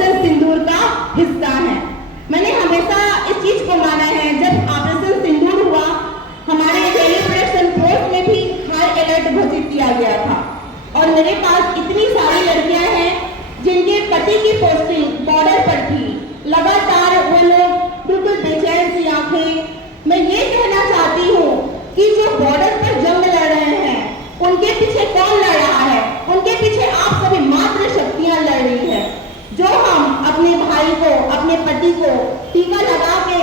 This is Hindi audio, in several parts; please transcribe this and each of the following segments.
ऑपरेशन सिंदूर का हिस्सा हैं। मैंने हमेशा इस चीज को माना है, जब ऑपरेशन सिंदूर हुआ हमारे रेलवे प्रोडक्शन फोर्स में भी हाई अलर्ट घोषित किया गया था और मेरे पास इतनी सारी लड़कियां हैं जिनके पति की पोस्टिंग बॉर्डर पर थी। लगातार वे लोग बिल्कुल बेचैन सी आंखें। मैं ये कहना चाहती हूँ कि जो बॉर्डर पर जंग लड़ रहे हैं उनके पीछे कौन लड़ रहा है? उनके पीछे आप सभी मात्र शक्तियां लड़ रही है। जो हम अपने भाई को, अपने पति को टीका लगा के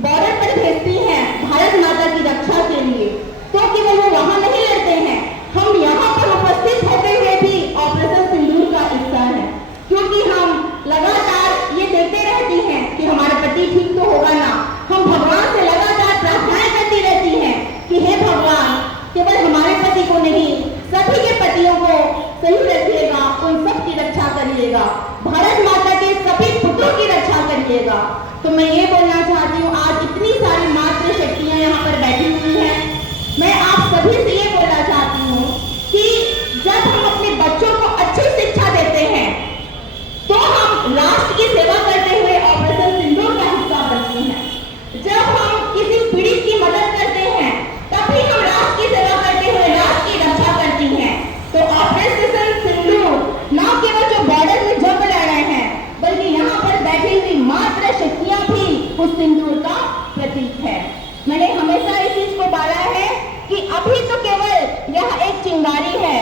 बॉर्डर पर भेजती हैं भारत माता की रक्षा के लिए, तो केवल वो वहां नहीं लड़ते हैं, हम यहाँ पर उपस्थित होते हुए भी ऑपरेशन सिंदूर का हिस्सा है, क्योंकि हम लगातार ये देखते रहती हैं कि हमारा पति ठीक तो होगा ना। हम भगवान से लगातार प्रार्थनाएं करती रहती हैं कि हे भगवान, केवल हमारे पति को नहीं, सभी के पतियों को सही रखिएगा, उन सब की रक्षा करिएगा, भारत माता के सभी पुत्रों की रक्षा करिएगा। तो मैं ये बोलना चाहती हूँ, आज इतनी सारी मातृ शक्तियां यहाँ पर बैठी हुई हैं, मैं आप सभी से ये बोलना चाहती हूँ कि जब हम अपने बच्चों को अच्छी शिक्षा देते हैं तो हम राष्ट्र की सेवा करते हुए ऑपरेशन सिंदूर का हिस्सा बनते हैं। जब हम किसी पीड़ित की मदद करते हैं तभी हम राष्ट्र की सेवा करते हुए राष्ट्र की रक्षा करती हैं। तो ऑपरेशन सिंदूर न केवल जो बॉर्डर में जंग लड़ रहे हैं, बल्कि यहाँ पर बैठी हुई मातृ शक्तियां भी उस सिंदूर का प्रतीक है। मैंने हमेशा इस चीज को बाला है कि अभी तो केवल यह एक चिंगारी है,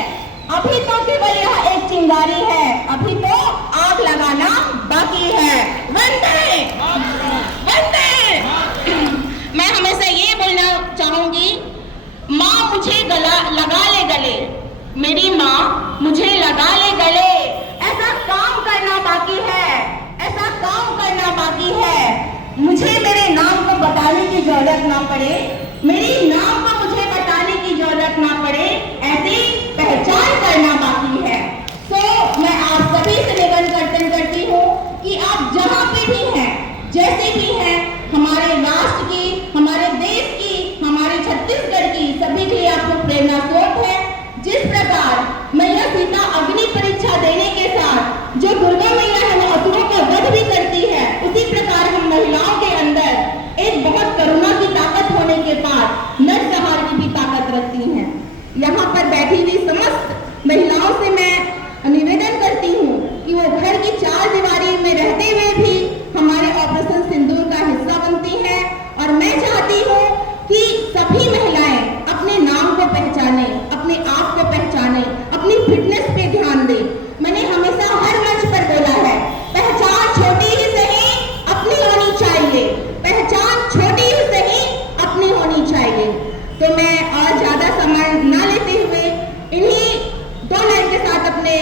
अभी तो केवल यह एक चिंगारी है, अभी तो आग लगाना बाकी है। वंदे वंदे। मैं हमेशा ये बोलना चाहूंगी, माँ मुझे लगा ले गले, मेरी माँ मुझे लगा ले गले, ऐसा काम करना बाकी है, ऐसा काम करना बाकी है। मुझे मेरे नाम को बताने की जरूरत ना पड़े, मेरी नाम को मुझे बताने की जरूरत ना पड़े, ऐसी पहचान करना बाकी है। तो मैं आप सभी से निवेदन करती हूँ कि आप जहाँ पे भी हैं, जैसे भी हैं, हमारे राष्ट्र की, हमारे देश की, हमारे छत्तीसगढ़ की सभी के लिए आप लोग प्रेरणा स्रोत है। जिस प्रकार मैया सीता अग्नि परीक्षा देने के साथ जो दुर्गा मैया हमें असुरों का वध भी करती है, उसी प्रकार हम महिलाओं के अंदर एक बहुत करुणा की ताकत होने के बाद नरसंहार की भी ताकत रखती हैं। यहाँ पर बैठी हुई समस्त महिलाओं से मैं निवेदन करती हूँ कि वो घर की चार दीवारी में रहते हुए भी हमारे ऑपरेशन सिंदूर का हिस्सा बनती हैं। और मैं चाहती हूँ कि सभी महिलाएं अपने नाम को पहचाने, अपने आप को पहचाने, अपनी फिटनेस पे ध्यान दें। मैंने हमेशा हर मंच पर बोला है, पहचान छोटी ही सही अपनी होनी चाहिए, पहचान छोटी ही सही अपनी होनी चाहिए। तो मैं और ज्यादा समय ना लेते हुए इन्हीं दो लाइन के साथ अपने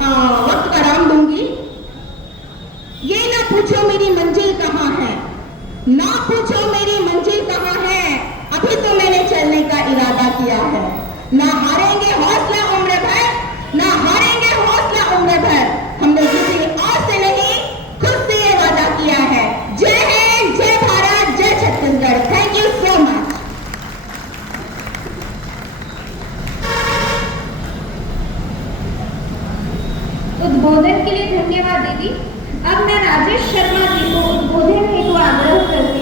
वक्त का आराम दूंगी। ये ना पूछो मेरी मंजिल कहाँ है, ना पूछो मेरी मंजिल कहाँ है, अभी तो मैंने चलने का इरादा किया है। ना हारेंगे हौसला उम्र भर, ना हारेंगे हौसला उम्र भर, हमने किसी और से नहीं खुद से ये वादा किया है। जय हिंद, जय भारत, जय Chhattisgarh. Thank you so much. उद्बोधन के लिए धन्यवाद दीदी। अब मैं राजेश शर्मा जी को उद्बोधन हेतु आग्रह करती